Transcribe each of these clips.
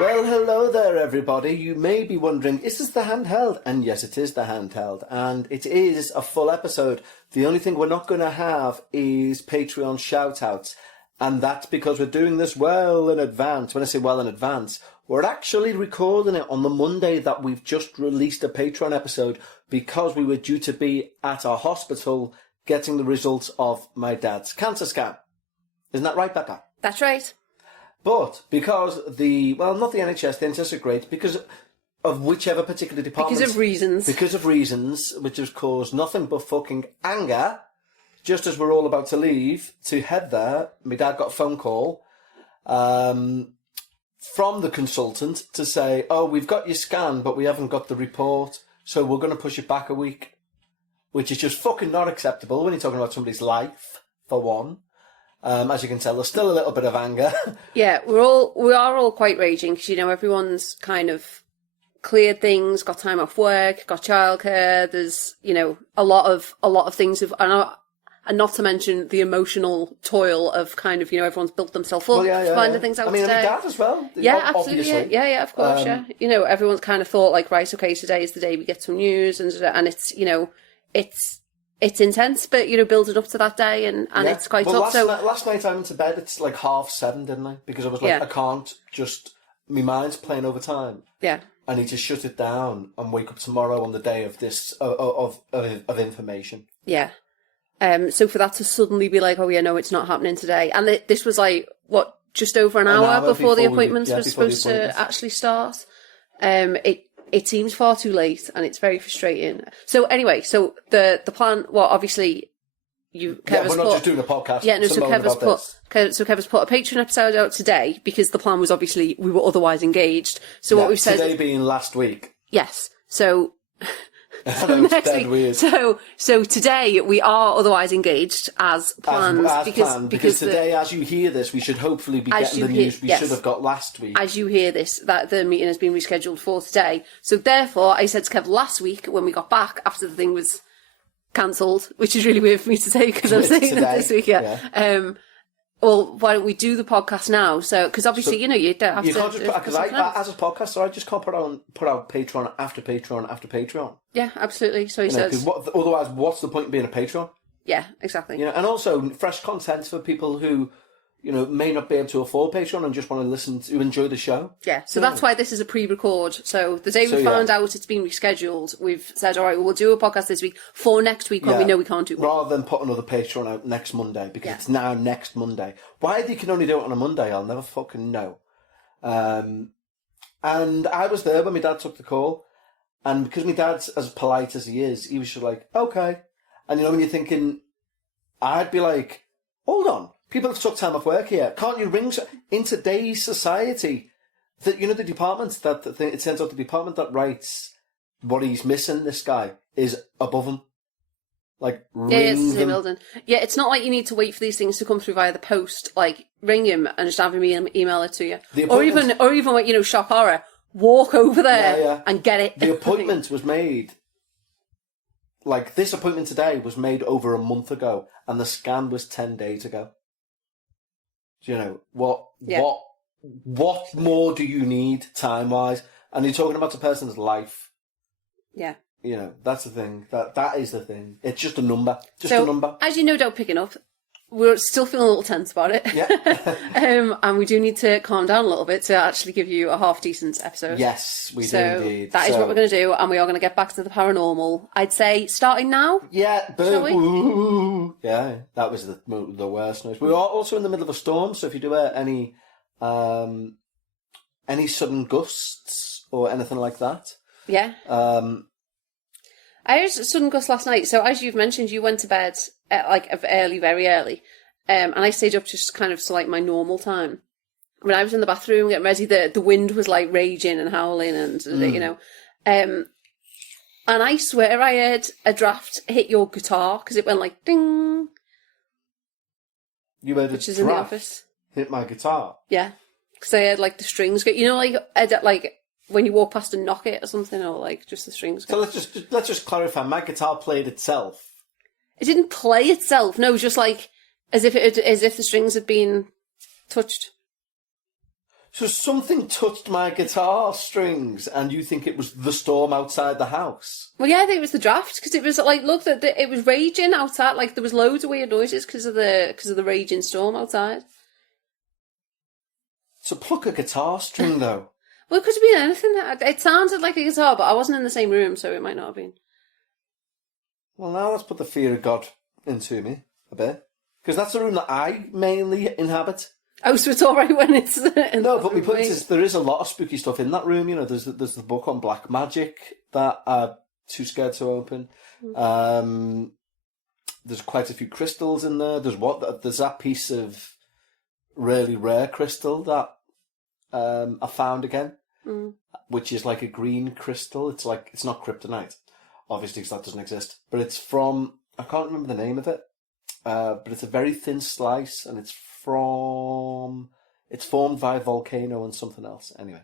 Well, hello there, everybody. You may be wondering, is this the handheld? And yes, it is the handheld. And it is a full episode. The only thing we're not going to have is Patreon shout-outs. And that's because we're doing this well in advance. When I say well in advance, we're actually recording it on the Monday that we've just released a Patreon episode because we were due to be at our hospital getting the results of my dad's cancer scan. Isn't that right, Becca? That's right. But because not the NHS, the NHS are great, because of whichever particular department. Because of reasons. Because of reasons, which has caused nothing but fucking anger. Just as we're all about to leave to head there, my dad got a phone call from the consultant to say, oh, we've got your scan, but we haven't got the report, so we're going to push it back a week. Which is just fucking not acceptable when you're talking about somebody's life, for one. As you can tell, there's still a little bit of anger. Yeah, we are all quite raging because, you know, everyone's kind of cleared things, got time off work, got childcare. There's, you know, a lot of things and not to mention the emotional toil of kind of, you know, everyone's built themselves up, finding things out today. I mean, and my dad as well. Yeah, absolutely. Yeah, of course, yeah. You know, everyone's kind of thought like, right, okay, today is the day we get some news, and it's, you know, it's intense, but, you know, building up to that day, and it's quite tough. Last night I went to bed, it's like 7:30, didn't I? Because I was like, I can't just, my mind's playing over time. Yeah. I need to shut it down and wake up tomorrow on the day of this, of information. Yeah. So for that to suddenly be like, oh yeah, no, it's not happening today. And this was like, what, just over an hour before the appointments were supposed to actually start. It seems far too late, and it's very frustrating. So anyway, so the plan, well, obviously, we're not just doing a podcast. Yeah, no, so Kev has put a Patreon episode out today because the plan was obviously we were otherwise engaged. So what we've said today being last week. Yes. So next week. Weird. So today we are otherwise engaged as planned. Because today, as you hear this, we should hopefully be getting the news we should have got last week. As you hear this, that the meeting has been rescheduled for today. So therefore, I said to Kev last week when we got back after the thing was cancelled, which is really weird for me to say because I'm saying it this week. Yeah. Well, why don't we do the podcast now? So, because obviously, you know, you don't have to. Can't just because as a podcaster, I just can't put out Patreon after Patreon after Patreon. Yeah, absolutely. So he says. Otherwise, what's the point of being a Patreon? Yeah, exactly. You know, and also fresh content for people who, you know, may not be able to afford Patreon and just want to listen to enjoy the show. Yeah, so that's why this is a pre-record. So the day we found out it's been rescheduled, we've said, all right, well, we'll do a podcast this week for next week when we know we can't do one. Rather than put another Patreon out next Monday, because it's now next Monday. Why they can only do it on a Monday, I'll never fucking know. And I was there when my dad took the call, and because my dad's as polite as he is, he was just like, okay. And you know, when you're thinking, I'd be like, hold on. People have took time off work here. Can't you ring in today's society? That, you know, the department it turns out the department that writes what he's missing, this guy, is above him. Like, ring it's the same building. Yeah, it's not like you need to wait for these things to come through via the post. Like, ring him and just have him email it to you. Or even, you know, shock horror, walk over there and get it. The appointment was made. Like, this appointment today was made over a month ago, and the scan was 10 days ago. You know, what more do you need time-wise? And you're talking about a person's life. Yeah. You know, that's the thing. That is the thing. It's just a number. A number. As you no doubt picking up, we're still feeling a little tense about it. Yeah. And we do need to calm down a little bit to actually give you a half-decent episode. Yes, we do indeed. That is what we're going to do, and we are going to get back to the paranormal. I'd say starting now. Yeah, shall we? Yeah, that was the worst noise. We are also in the middle of a storm, so if you do any sudden gusts or anything like that. Yeah. I heard sudden gust last night. So as you've mentioned, you went to bed very early, and I stayed up just kind of to like my normal time. When I was in the bathroom getting ready, the wind was like raging and howling, and you know, and I swear I heard a draft hit your guitar because it went like ding. You heard which is in the office. Hit my guitar. Yeah, because I had like the strings go. You know, like when you walk past and knock it or something, or like just the strings go. So let's just clarify. My guitar played itself. It didn't play itself. No, it was just like as if the strings had been touched. So something touched my guitar strings, and you think it was the storm outside the house? Well, yeah, I think it was the draft, because it was like, look, it was raging outside. Like, there was loads of weird noises because of the raging storm outside. So pluck a guitar string, though. Well, it could have been anything. It sounded like a guitar, but I wasn't in the same room, so it might not have been. Well, now let's put the fear of God into me a bit, because that's the room that I mainly inhabit. Oh, so it's all right when it's... No, but we put there is a lot of spooky stuff in that room. You know, there's the book on black magic that I'm too scared to open. There's quite a few crystals in there. There's that piece of really rare crystal that I found again, which is like a green crystal. It's not kryptonite, obviously, because that doesn't exist. But it's from, I can't remember the name of it, but it's a very thin slice, and it's formed by a volcano and something else. Anyway,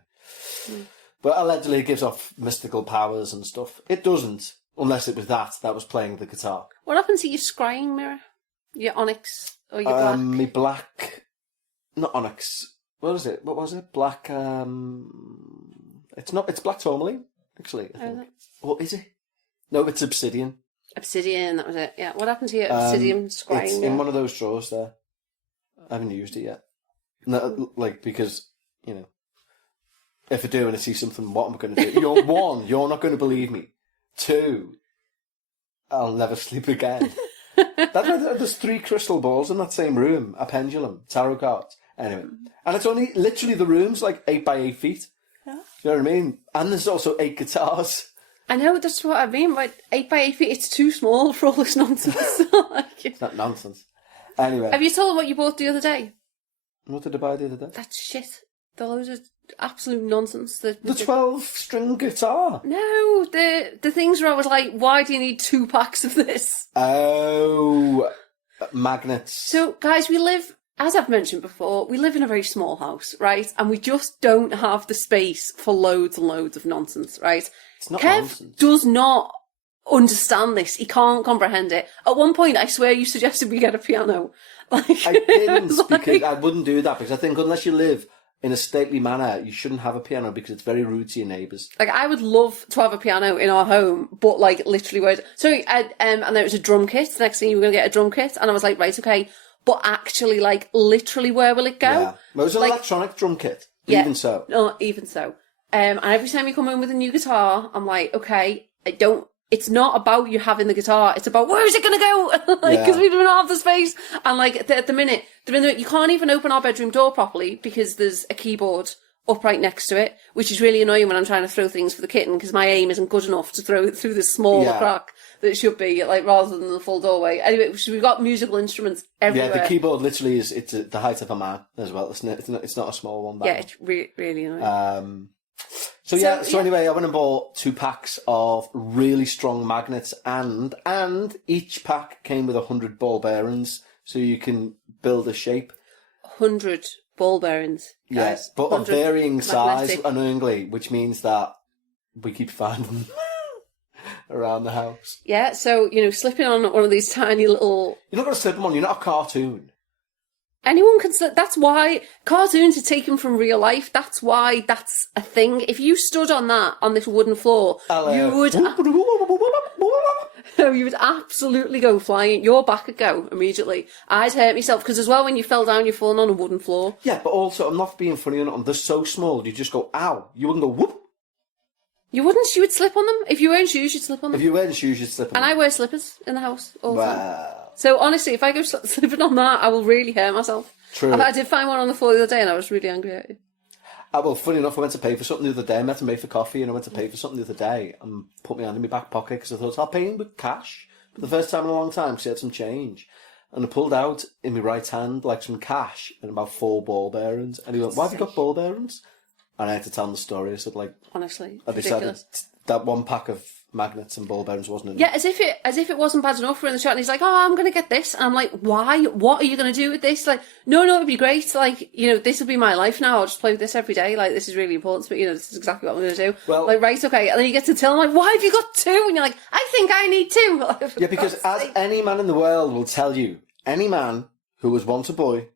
but allegedly it gives off mystical powers and stuff. It doesn't, unless it was that was playing the guitar. What happened to your scrying mirror? Your onyx or your black? My black, not onyx. What is it? What was it? Black. It's black tourmaline, actually. I think. What is it? No, it's obsidian. Obsidian, that was it. Yeah. What happened to your obsidian scrying? It's in one of those drawers there. I haven't used it yet. No, because, you know, if I do and I see something, what am I going to do? You're not going to believe me. 2, I'll never sleep again. There's 3 crystal balls in that same room, a pendulum, tarot cards. Anyway, and it's only literally the room's like 8 by 8 feet. Yeah. You know what I mean? And there's also 8 guitars. I know, that's what I mean. Like 8 by 8 feet, it's too small for all this nonsense. It's not nonsense. Anyway. Have you told them what you bought the other day? What did I buy the other day? That's shit. The loads of absolute nonsense. The 12-string guitar. No, the things where I was like, why do you need 2 packs of this? Oh, magnets. So, guys, we live, as I've mentioned before, we live in a very small house, right? And we just don't have the space for loads and loads of nonsense, right? It's not Kev nonsense. Does not understand this. He can't comprehend it. At one point, I swear you suggested we get a piano. I didn't, because I wouldn't do that, because I think unless you live in a stately manner, you shouldn't have a piano, because it's very rude to your neighbours. Like, I would love to have a piano in our home, but like literally where... and there was a drum kit. The next thing you were going to get a drum kit, and I was like, right, okay, but actually, like, literally where will it go? Yeah. Well, it was an electronic drum kit, even so. No, even so. And every time you come in with a new guitar, I'm like, okay, it's not about you having the guitar, it's about where is it going to go? Because we don't have the space. And like, at the minute, you can't even open our bedroom door properly because there's a keyboard up right next to it, which is really annoying when I'm trying to throw things for the kitten, because my aim isn't good enough to throw it through the smaller crack that it should be, like, rather than the full doorway. Anyway, we've got musical instruments everywhere. Yeah, the keyboard literally it's the height of a man as well. It's not a small one. Yeah, it's really annoying. So anyway, I went and bought 2 packs of really strong magnets, and each pack came with 100 ball bearings, so you can build a shape. 100 ball bearings. Yes, but of varying size, annoyingly, which means that we keep finding them around the house. Yeah, so, slipping on one of these tiny little... You're not going to slip them on, you're not a cartoon. Anyone can... That's why cartoons are taken from real life. That's why that's a thing. If you stood on this wooden floor, you would... you would absolutely go flying. Your back would go immediately. I'd hurt myself, because as well, when you fell down, you're falling on a wooden floor. Yeah, but also, I'm not being funny or not. They're so small, you just go, ow. You wouldn't go, whoop. You wouldn't? You would slip on them? If you were in shoes, you'd slip on them. If you were in shoes, you'd slip on them. And I wear slippers in the house all the time. So honestly, if I go slipping on that, I will really hurt myself. True. I did find one on the floor the other day, and I was really angry at you. Well, funny enough, I went to pay for something the other day. I met a mate for coffee, and I went to pay for something the other day and put my hand in my back pocket because I thought I'll pay him with cash for the first time in a long time because he had some change. And I pulled out in my right hand like some cash and about 4 ball bearings. And he went, "Why have you got ball bearings?" And I had to tell him the story. I said, like, honestly, I decided that 1 pack of magnets and ball bearings wasn't enough. Yeah, as if it wasn't bad enough. We're in the chat and he's like, "Oh, I'm going to get this." And I'm like, "Why? What are you going to do with this?" Like, no, it'd be great. Like, this will be my life now. I'll just play with this every day. Like, this is really important. But, this is exactly what I'm going to do. Well, like, right, okay. And then you get to tell him, like, "Why have you got 2? And you're like, "I think I need 2. Yeah, because as any man in the world will tell you, any man who was once a boy,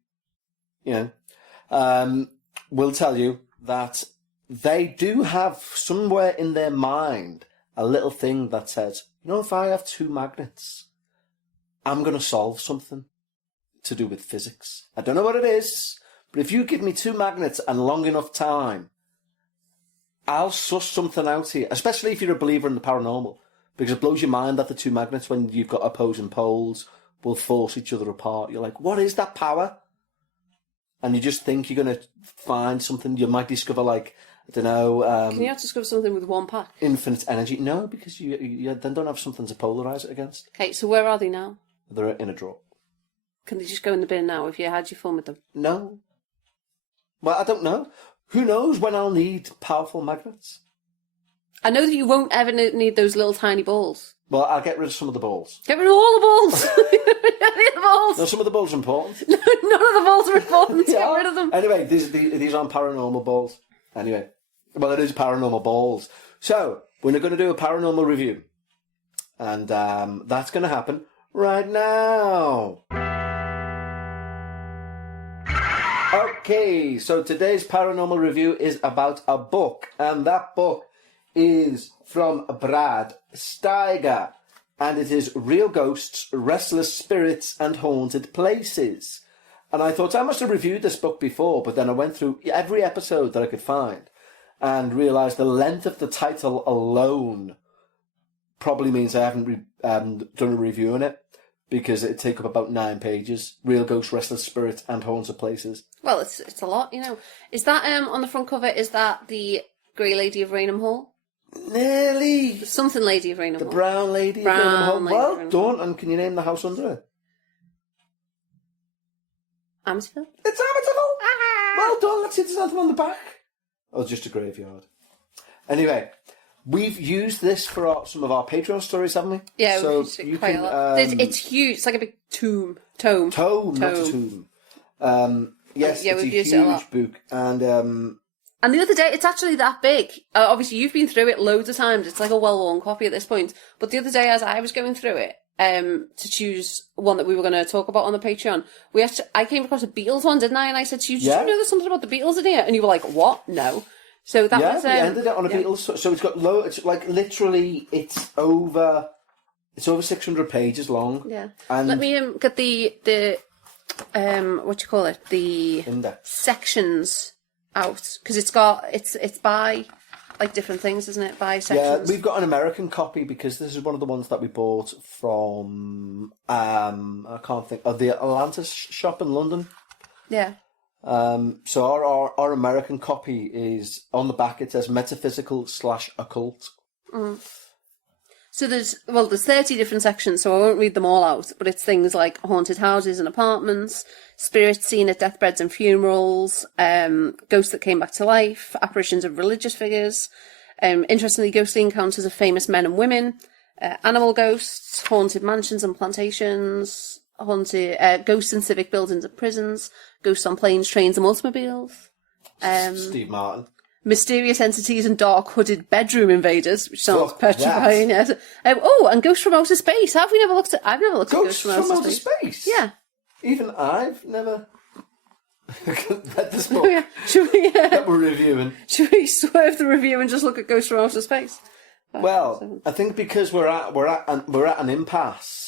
will tell you that they do have somewhere in their mind a little thing that says, if I have 2 magnets, I'm going to solve something to do with physics. I don't know what it is, but if you give me 2 magnets and long enough time, I'll suss something out here, especially if you're a believer in the paranormal, because it blows your mind that the 2 magnets, when you've got opposing poles, will force each other apart. You're like, what is that power? And you just think you're going to find something. You might discover, like, I don't know... Can you have to discover something with 1 pack? Infinite energy. No, because you then don't have something to polarise it against. Okay, so where are they now? They're in a drawer. Can they just go in the bin now if you had your fun with them? No. Well, I don't know. Who knows when I'll need powerful magnets? I know that you won't ever need those little tiny balls. Well, I'll get rid of some of the balls. Get rid of all the balls! Any of the balls! No, some of the balls are important. No, none of the balls are important. Yeah. Get rid of them. Anyway, these aren't paranormal balls. Anyway. Well, it is paranormal balls. So, we're going to do a paranormal review. And that's going to happen right now. Okay, so today's paranormal review is about a book. And that book is from Brad Steiger. And it is Real Ghosts, Restless Spirits and Haunted Places. And I thought I must have reviewed this book before, but then I went through every episode that I could find and realised the length of the title alone probably means I haven't done a review on it, because it'd take up about 9 pages. Real Ghosts, Restless Spirits and Haunted Places. Well, it's a lot, Is that, on the front cover, is that the Grey Lady of Rainham Hall? Nearly. Something Lady of Rainham Hall. The Brown Lady of Rainham Hall. Well done, and can you name the house under it? Amityville? It's Amityville! Ah! Well done, let's see if there's anything on the back. Oh, just a graveyard. Anyway, we've used this for some of our Patreon stories, haven't we? Yeah, so we've used it quite a lot. It's huge. It's like a big tome. Not a tomb. Yes, yeah, it's we've a used it a lot. huge book. And the other day, it's actually that big. Obviously, you've been through it loads of times. It's like a well-worn copy at this point. But the other day, as I was going through it, to choose one that we were going to talk about on the Patreon, I came across a Beatles one, didn't I? And I said to you, did you know there's something about the Beatles in here? And you were like, what? No. So that was... we ended it on a Beatles... So it's got it's like literally, it's over 600 pages long. Yeah. And let me get the what you call it? The index. Sections out. Because it's by... like different things, isn't it? By sections. Yeah, we've got an American copy because this is one of the ones that we bought from I can't think of the Atlantis shop in London. Yeah. So our American copy is on the back. It says metaphysical/occult. Mm. So there's 30 different sections, so I won't read them all out, but it's things like haunted houses and apartments, spirits seen at deathbeds and funerals, ghosts that came back to life, apparitions of religious figures, interestingly, ghostly encounters of famous men and women, animal ghosts, haunted mansions and plantations, haunted ghosts in civic buildings and prisons, ghosts on planes, trains and automobiles. Steve Martin. Mysterious entities and dark hooded bedroom invaders, which sounds petrifying. Yes. And Ghosts from Outer Space. I've never looked at Ghosts from Outer Space. Yeah. Even I've never read this book Should we, that we're reviewing. Should we swerve the review and just look at Ghosts from Outer Space? Well, I think because we're at an impasse.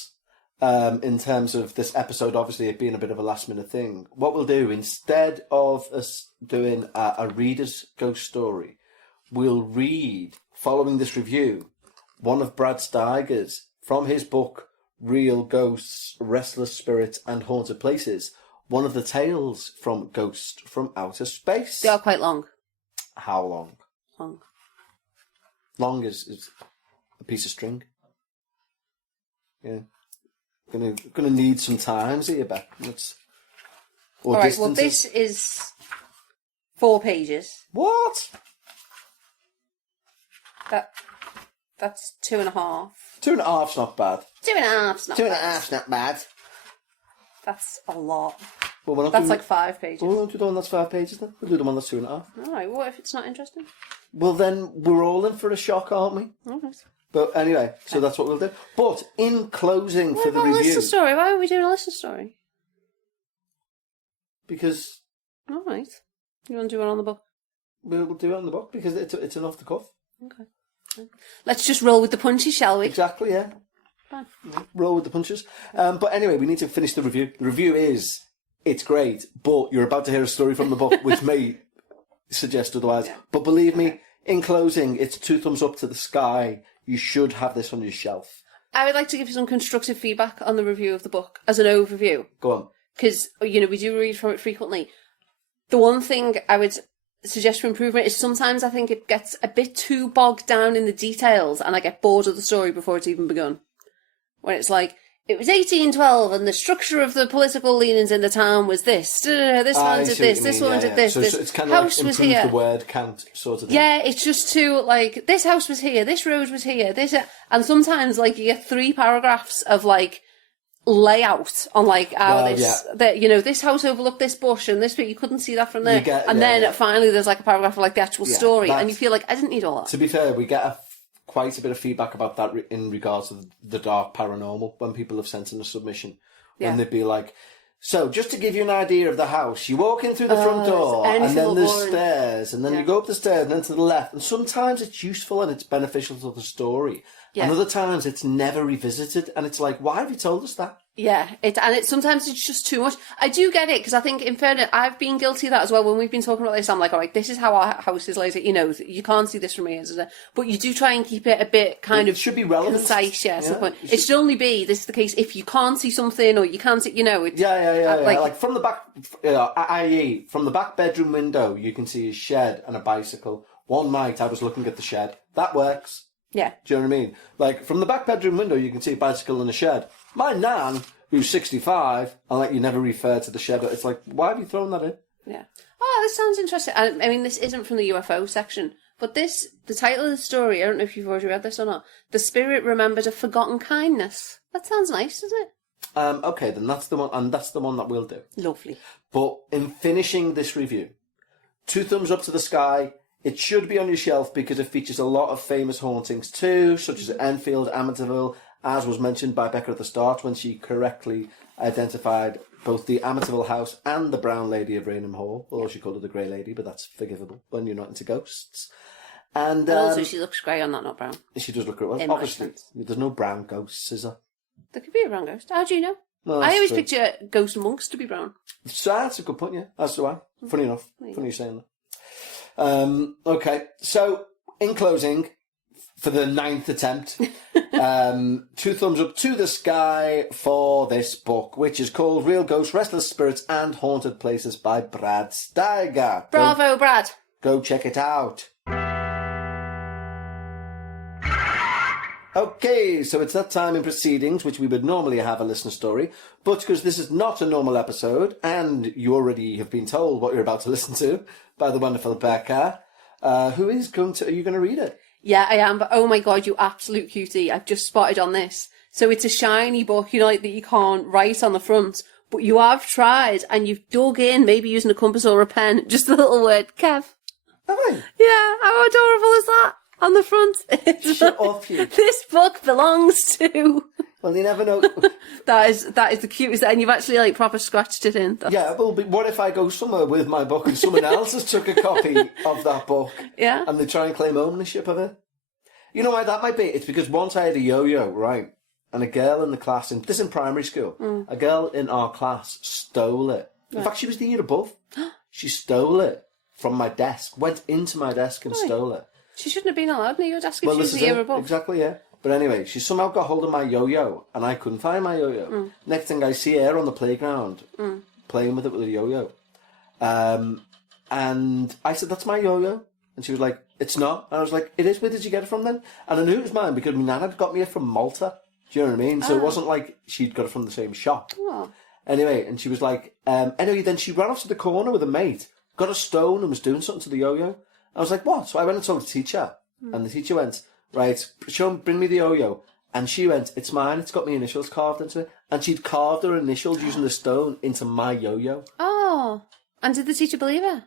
In terms of this episode, obviously it being a bit of a last minute thing, what we'll do, instead of us doing a reader's ghost story, we'll read, following this review, one of Brad Steiger's from his book Real Ghosts, Restless Spirits and Haunted Places, one of the tales from Ghost from Outer Space. They are quite long. How long? Long. Long is a piece of string. Yeah. Gonna need some time, here, Beck. All right. Well, this is 4 pages. What? That's 2.5. 2.5's not bad. 2.5's not bad. 2.5's not bad. That's a lot. Well, that's like 5 pages. Well, we won't do the one that's 5 pages then. We'll do the one that's 2.5. All right. What if it's not interesting? Well, then we're all in for a shock, aren't we? All right. But anyway, so that's what we'll do. But in closing for the review... Listener story? Why are we doing a listener story? Because... All right. You want to do one on the book? We'll do it on the book because it's an off the cuff. Okay. Let's just roll with the punches, shall we? Exactly, yeah. Fine. Roll with the punches. But anyway, we need to finish the review. The review is, it's great, but you're about to hear a story from the book, which may suggest otherwise. Yeah. But believe me, in closing, it's 2 thumbs up to the sky. You should have this on your shelf. I would like to give you some constructive feedback on the review of the book as an overview. Go on. Because, we do read from it frequently. The one thing I would suggest for improvement is sometimes I think it gets a bit too bogged down in the details and I get bored of the story before it's even begun. When it's like, it was 1812 and the structure of the political leanings in the town was this. This one did this, this one did this. So it's kind of house like was improve here. The word count sort of thing. Yeah, it's just too, like, this house was here, this road was here, this... And sometimes, like, you get 3 paragraphs of, like, layout on, like, this house overlooked this bush and this bit, you couldn't see that from there. Then finally there's, like, a paragraph of, like, the actual story. And you feel like, I didn't need all that. To be fair, we get quite a bit of feedback about that in regards to the dark paranormal when people have sent in a submission. When they'd be like, so just to give you an idea of the house, you walk in through the front door and then there's stairs and then you go up the stairs and then to the left. And sometimes it's useful and it's beneficial to the story. Yeah. And other times it's never revisited and it's like, why have you told us that? Yeah, sometimes it's just too much. I do get it, because I think, in fairness, I've been guilty of that as well. When we've been talking about this, I'm like, all right, this is how our house is laid. You can't see this from here. But you do try and keep it a bit it should be relevant. Concise, It should only be, this is the case, if you can't see something or you can't see, Like from the back, i.e., from the back bedroom window, you can see a shed and a bicycle. One night I was looking at the shed. That works. Yeah. Do you know what I mean? Like, from the back bedroom window, you can see a bicycle and a shed. My nan, who's 65, you never refer to the shed. It's like, why have you thrown that in? Yeah. Oh, this sounds interesting. I mean, this isn't from the UFO section, but the title of the story, I don't know if you've already read this or not, The Spirit Remembered a Forgotten Kindness. That sounds nice, doesn't it? Okay, then that's the one, and that's the one that we'll do. Lovely. But in finishing this review, 2 thumbs up to the sky. It should be on your shelf because it features a lot of famous hauntings too, such as Enfield, Amityville, as was mentioned by Becca at the start when she correctly identified both the Amityville house and the Brown Lady of Raynham Hall, although she called her the Grey Lady, but that's forgivable when you're not into ghosts. And also, she looks grey on that, not brown. She does look grey. Well, obviously, there's no brown ghosts, is there? There could be a brown ghost. How do you know? No, I always picture ghost monks to be brown. So that's a good point, yeah. As do I. Funny enough. Funny you saying that. Okay, so in closing, for the 9th attempt, 2 thumbs up to the sky for this book, which is called Real Ghosts, Restless Spirits and Haunted Places by Brad Steiger. Bravo, Brad. Go check it out. Okay, so it's that time in proceedings which we would normally have a listener story, but because this is not a normal episode, and you already have been told what you're about to listen to by the wonderful Becca, are you going to read it? Yeah, I am, but oh my god, you absolute cutie, I've just spotted on this. So it's a shiny book, that you can't write on the front, but you have tried, and you've dug in, maybe using a compass or a pen, just a little word, Kev. Have I? Yeah, how adorable is that? On the front. Shut off, you. This book belongs to... Well, you never know. That is the cutest, and you've actually proper scratched it in. Yeah, well, but what if I go somewhere with my book and someone else has took a copy of that book? Yeah. And they try and claim ownership of it? You know why that might be? It's because once I had a yo-yo, right? And a girl in the class, this in primary school, a girl in our class stole it. In fact, she was the year above. She stole it from my desk, went into my desk and stole it. She shouldn't have been allowed near your desk if she was the year above. Exactly, yeah. But anyway, she somehow got hold of my yo-yo, and I couldn't find my yo-yo. Next thing I see her on the playground, playing with it with a yo-yo. And I said, that's my yo-yo. And she was like, it's not. And I was like, it is. Where did you get it from then? And I knew it was mine because my nan had got me it from Malta. Do you know what I mean? So it wasn't like she'd got it from the same shop. Oh. Anyway, and she was like, anyway, then she ran off to the corner with a mate, got a stone and was doing something to the yo-yo. I was like, what? So I went and told the teacher. And the teacher went, right, bring me the yo-yo. And she went, it's mine, it's got my initials carved into it. And she'd carved her initials using the stone into my yo-yo. Oh. And did the teacher believe her?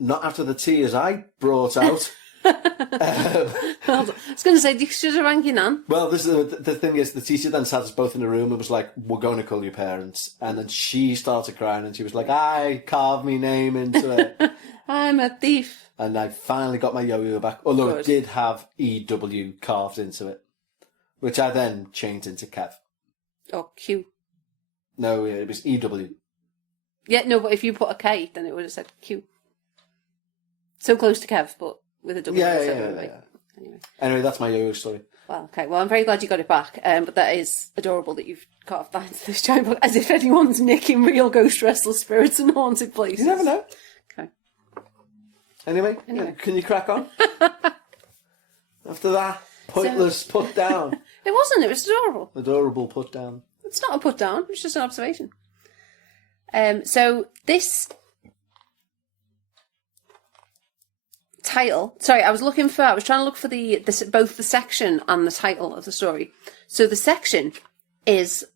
Not after the tears I brought out. I was going to say, you should have rang your nan. Well, this is the thing is, the teacher then sat us both in a room and was like, "We're going to call your parents," and then she started crying and she was like, "I carved my name into it." I'm a thief. And I finally got my yo-yo back, although Good. it did have EW carved into it, which I then changed into Kev. Or Q. No, it was EW. Yeah, no, but if you put a K, then it would have said Q. So close to Kev, but with a W. Yeah. Anyway, that's my yo-yo story. Well, okay. Well, I'm very glad you got it back. But that is adorable that you've carved that into this giant book, as if anyone's nicking real ghost restless spirits and haunted places. You never know. Okay. Anyway. Can you crack on? After that pointless put down. It wasn't. It was adorable. Adorable put down. It's not a put down. It's just an observation. So this title. Sorry, I was trying to look for both the section and the title of the story. So the section is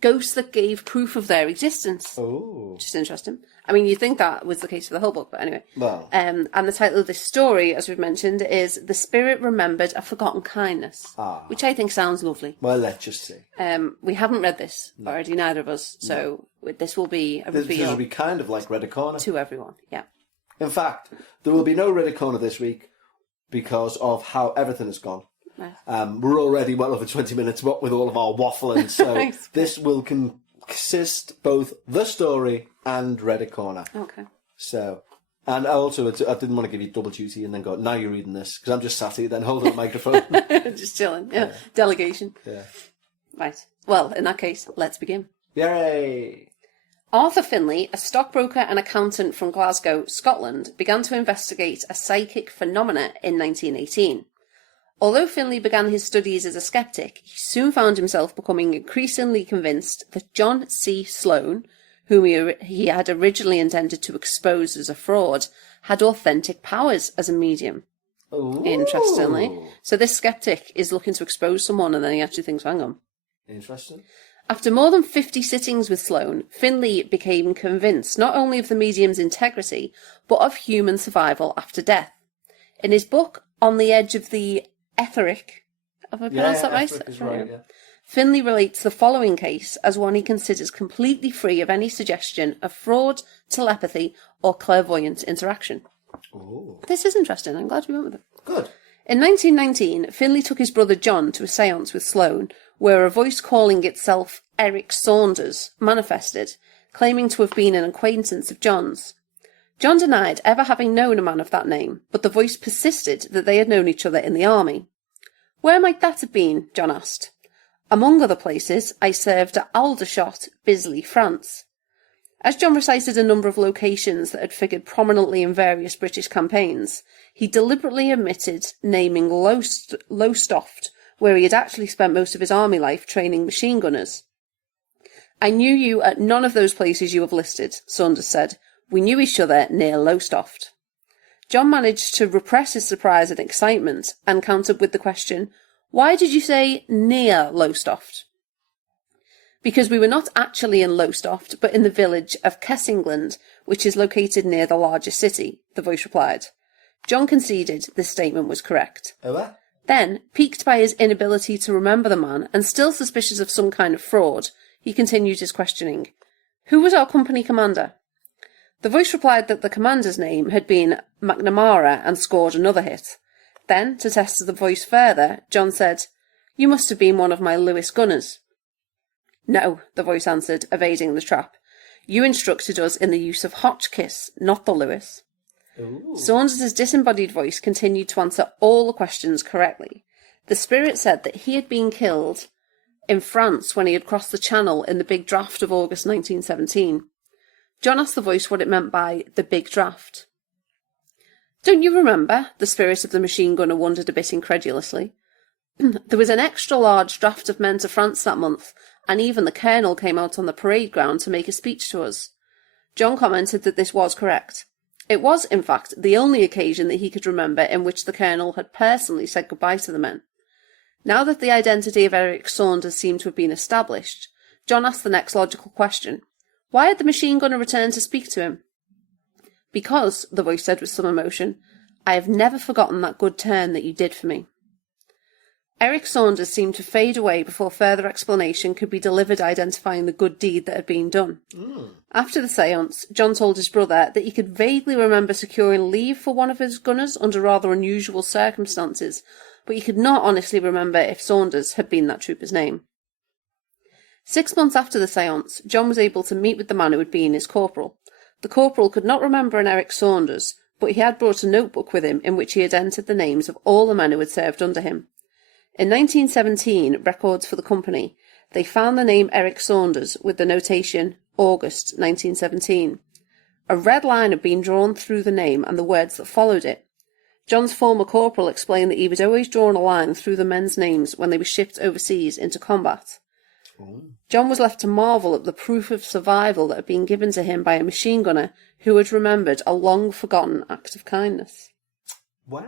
Ghosts That Gave Proof of Their Existence. Oh. Which is interesting. I mean, you'd think that was the case for the whole book, but anyway. Well. And the title of this story, as we've mentioned, is The Spirit Remembered a Forgotten Kindness. Which I think sounds lovely. Well, let's just see. We haven't read this already, neither of us. So this will be a reveal. This will be kind of like Reddit Corner. To everyone, yeah. In fact, there will be no Reddit Corner this week because of how everything has gone. Right. We're already well over 20 minutes what with all of our waffling, so this will consist both the story and Reddit Corner. Okay. So, and also, I didn't want to give you double duty and then go, now you're reading this, because I'm just sat here then holding the microphone. Just chilling, yeah. Delegation. Yeah. Right. Well, in that case, let's begin. Yay! Arthur Finlay, a stockbroker and accountant from Glasgow, Scotland, began to investigate a psychic phenomena in 1918. Although Finlay began his studies as a skeptic, he soon found himself becoming increasingly convinced that John C. Sloane, whom he had originally intended to expose as a fraud, had authentic powers as a medium. Ooh. Interestingly. So this skeptic is looking to expose someone and then he actually thinks, hang on. Interesting. After more than 50 sittings with Sloane, Finlay became convinced not only of the medium's integrity, but of human survival after death. In his book, On the Edge of the Etheric, have I pronounced that right? Etheric is right, yeah. Finlay relates the following case as one he considers completely free of any suggestion of fraud, telepathy, or clairvoyant interaction. Ooh. This is interesting. I'm glad we went with it. Good. In 1919, Finlay took his brother John to a séance with Sloane, where a voice calling itself Eric Saunders manifested, claiming to have been an acquaintance of John's. John denied ever having known a man of that name, but the voice persisted that they had known each other in the army. Where might that have been? John asked. Among other places, I served at Aldershot, Bisley, France. As John recited a number of locations that had figured prominently in various British campaigns, he deliberately omitted naming Lowestoft, where he had actually spent most of his army life training machine gunners. I knew you at none of those places you have listed, Saunders said. We knew each other near Lowestoft. John managed to repress his surprise and excitement and countered with the question, why did you say near Lowestoft? Because we were not actually in Lowestoft, but in the village of Kessingland, which is located near the larger city, the voice replied. John conceded this statement was correct. Oh, what? Then, piqued by his inability to remember the man and still suspicious of some kind of fraud, he continued his questioning. Who was our company commander? The voice replied that the commander's name had been McNamara and scored another hit. Then, to test the voice further, John said, You must have been one of my Lewis gunners. No, the voice answered, evading the trap. You instructed us in the use of Hotchkiss, not the Lewis. Ooh. Saunders' disembodied voice continued to answer all the questions correctly. The spirit said that he had been killed in France when he had crossed the Channel in the Big Draft of August 1917. John asked the voice what it meant by the Big Draft. Don't you remember? The spirit of the machine gunner wondered a bit incredulously. There was an extra large draft of men to France that month, and even the colonel came out on the parade ground to make a speech to us. John commented that this was correct. It was, in fact, the only occasion that he could remember in which the colonel had personally said goodbye to the men. Now that the identity of Eric Saunders seemed to have been established, John asked the next logical question. Why had the machine gunner returned to speak to him? Because, the voice said with some emotion, I have never forgotten that good turn that you did for me. Eric Saunders seemed to fade away before further explanation could be delivered identifying the good deed that had been done. After the séance, John told his brother that he could vaguely remember securing leave for one of his gunners under rather unusual circumstances, but he could not honestly remember if Saunders had been that trooper's name. 6 months after the séance, John was able to meet with the man who had been his corporal. The corporal could not remember an Eric Saunders, but he had brought a notebook with him in which he had entered the names of all the men who had served under him. In 1917, records for the company, they found the name Eric Saunders with the notation August 1917. A red line had been drawn through the name and the words that followed it. John's former corporal explained that he was always drawing a line through the men's names when they were shipped overseas into combat. John was left to marvel at the proof of survival that had been given to him by a machine gunner who had remembered a long-forgotten act of kindness. Wow.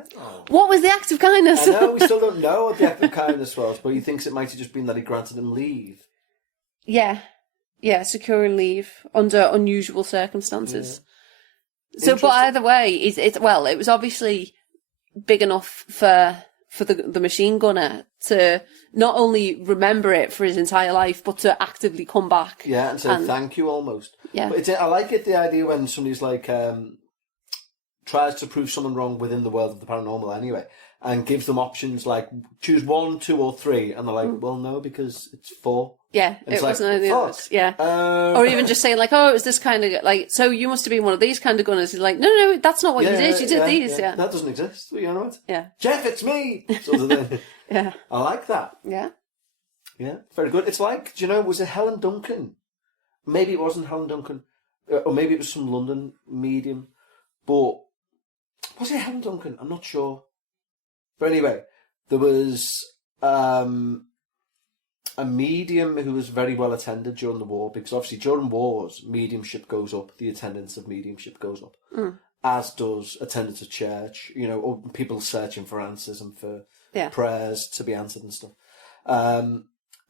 What was the act of kindness? I know, we still don't know what the act of kindness was, but he thinks it might have just been that he granted him leave. Yeah, securing leave under unusual circumstances. Yeah. So, but either way, it was obviously big enough for the machine gunner to not only remember it for his entire life, but to actively come back. Yeah, and say thank you almost. Yeah. But I like it, the idea when somebody's like, tries to prove someone wrong within the world of the paranormal anyway, and gives them options like, choose 1, 2 or 3, and they're like, well, no, because it's 4. Yeah, and it wasn't any of the others. Yeah. Or even just saying like, oh, it was this kind of, like, so you must have been one of these kind of gunners. He's like, no, that's not what you did. You did these, yeah. That doesn't exist. You know what? Yeah. Jeff, it's me! Sort of thing. Yeah. I like that. Yeah. Yeah, very good. It's like, do you know, was it Helen Duncan? Maybe it wasn't Helen Duncan, or maybe it was some London medium, but was it Helen Duncan? I'm not sure. But anyway, there was a medium who was very well attended during the war, because obviously during wars, mediumship goes up, the attendance of mediumship goes up, as does attendance at church, you know, or people searching for answers and for prayers to be answered and stuff.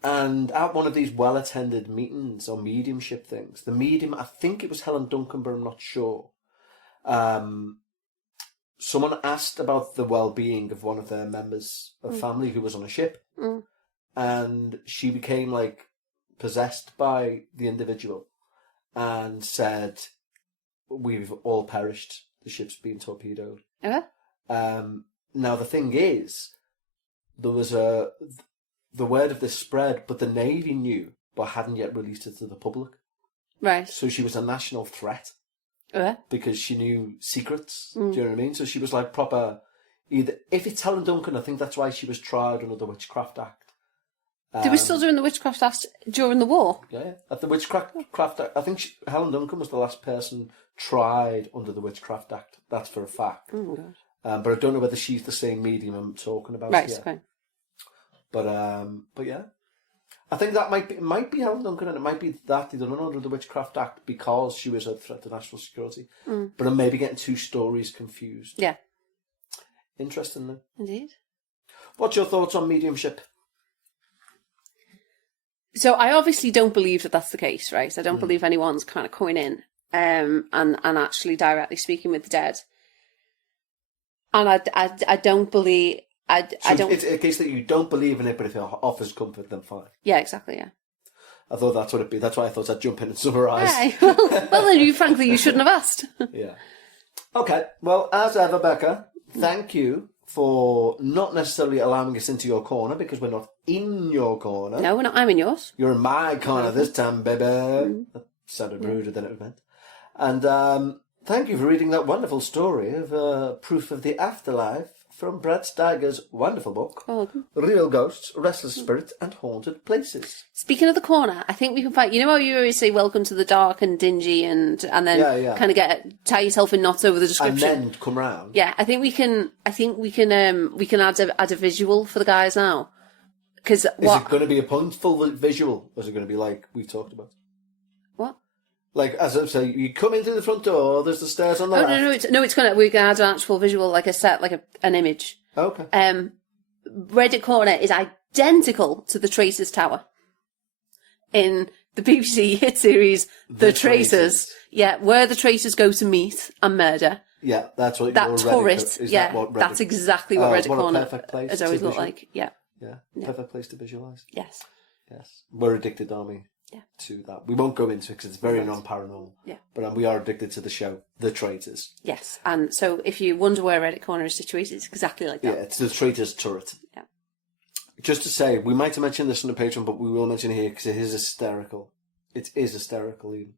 And at one of these well-attended meetings or mediumship things, the medium, I think it was Helen Duncan, but I'm not sure, someone asked about the well-being of one of their members of family who was on a ship, and she became like possessed by the individual and said, "We've all perished. The ship's been torpedoed." Now the thing is, there was the word of this spread, but the Navy knew, but hadn't yet released it to the public. Right. So she was a national threat. Because she knew secrets. Do you know what I mean? So she was like proper. Either if it's Helen Duncan, I think that's why she was tried under the Witchcraft Act. They were still doing the Witchcraft Act during the war. Yeah, at the Witchcraft Act. I think Helen Duncan was the last person tried under the Witchcraft Act. That's for a fact. Oh God. But I don't know whether she's the same medium I'm talking about. Right. Okay. But yeah. I think that might be Helen Duncan, and it might be that they done it under the Witchcraft Act because she was a threat to national security. But I'm maybe getting two stories confused. Yeah. Interesting, then. Indeed. What's your thoughts on mediumship? So I obviously don't believe that that's the case, right? I don't believe anyone's kind of coming in and actually directly speaking with the dead. And I don't believe... I don't. It's a case that you don't believe in it, but if it offers comfort, then fine. Yeah, exactly. Yeah. I thought that's what it'd be. That's why I thought I'd jump in and summarise. Hey, well, then frankly, you shouldn't have asked. Yeah. Okay. Well, as ever, Becca, thank you for not necessarily allowing us into your corner, because we're not in your corner. No, we're not. I'm in yours. You're in my corner this time, baby. That sounded ruder than it meant. And thank you for reading that wonderful story of proof of the afterlife from Brad Steiger's wonderful book, Real Ghosts, Restless Spirits and Haunted Places. Speaking of the corner, I think we can find... You know how you always say, welcome to the dark and dingy, and then kind of tie yourself in knots over the description. And then come round. Yeah, I think we can add a visual for the guys now. Is it going to be a full visual, or is it going to be like we've talked about? What? Like, as I say, you come in through the front door, there's the stairs on the left. We're going to add an actual visual, like a set, like an image. Okay. Reddit Corner is identical to the Tracers Tower in the BBC hit series The Tracers. Yeah, where the Tracers go to meet and murder. Yeah, that's what That your turret. Reddit, is Yeah, that what Reddit, that's exactly what Reddit what a Corner perfect place has to always looked visual- like. Yeah. Yeah, Yeah. perfect place to visualise. Yes. Yes, we're addicted, aren't we? Yeah. To that, we won't go into it because it's very Right. non-paranormal. Yeah. But we are addicted to the show, The Traitors. Yes, and so if you wonder where Reddit Corner is situated, it's exactly like that. Yeah, it's The Traitors turret. Yeah. Just to say, we might have mentioned this on the Patreon, but we will mention it here because it is hysterical. It is hysterical, even.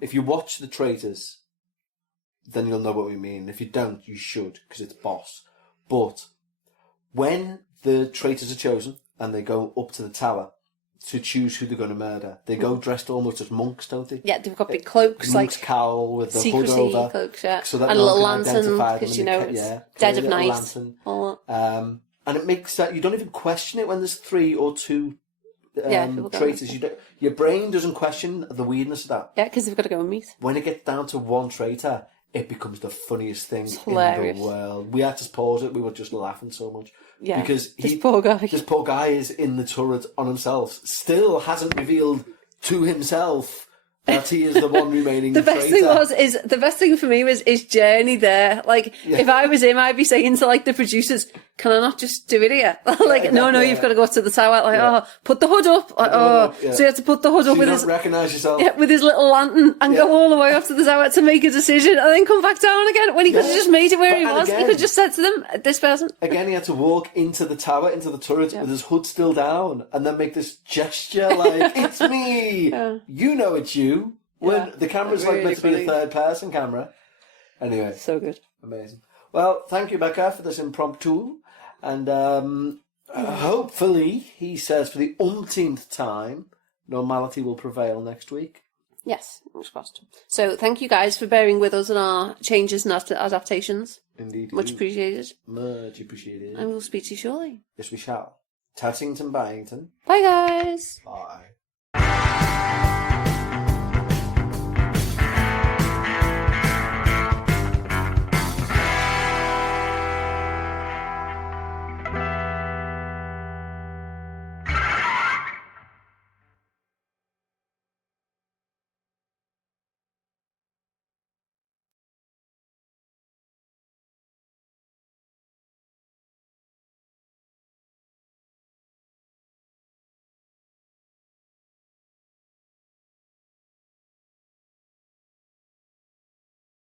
If you watch The Traitors, then you'll know what we mean. If you don't, you should, because it's boss. But when the traitors are chosen and they go up to the tower to choose who they're going to murder, they go dressed almost as monks, don't they? Yeah, they've got big clocks, Monk's like cowl with the secrecy hood over, clocks, yeah. so that And a no little one can lantern, identify them, because, and it's dead of little night. lantern. All that. And it makes that you don't even question it when there's 3 or 2 people go traitors. like Your brain doesn't question the weirdness of that. Yeah, because they've got to go and meet. When it gets down to one traitor, it becomes the funniest thing in hilarious. the world. We had to pause it. We were just laughing so much. Yeah, because this poor guy. This poor guy is in the turret on himself. Still hasn't revealed to himself that he is the one remaining The traitor. best thing for me was his journey there. Like, if I was him, I'd be saying to, like, the producers, can I not just do it here? Like, no, you've got to go up to the tower. Like, put the hood up. So you have to put the hood up so with you his... don't recognise yourself. Yeah, with his little lantern and go all the way up to the tower to make a decision and then come back down again when he could have just made it where he was. He could have just said to them, this person. Again, he had to walk into the tower, into the turret, with his hood still down, and then make this gesture like, it's me! Yeah. You know it's you. When the camera's really meant to be a funny. third-person camera. Anyway. So good. Amazing. Well, thank you, Becca, for this impromptu. And hopefully, he says, for the umpteenth time, normality will prevail next week. Yes, fingers crossed. So thank you guys for bearing with us in our changes and adaptations. Indeed. Much appreciated. Much appreciated. And we'll speak to you shortly. Yes, we shall. Tattington Byington. Bye, guys. Bye.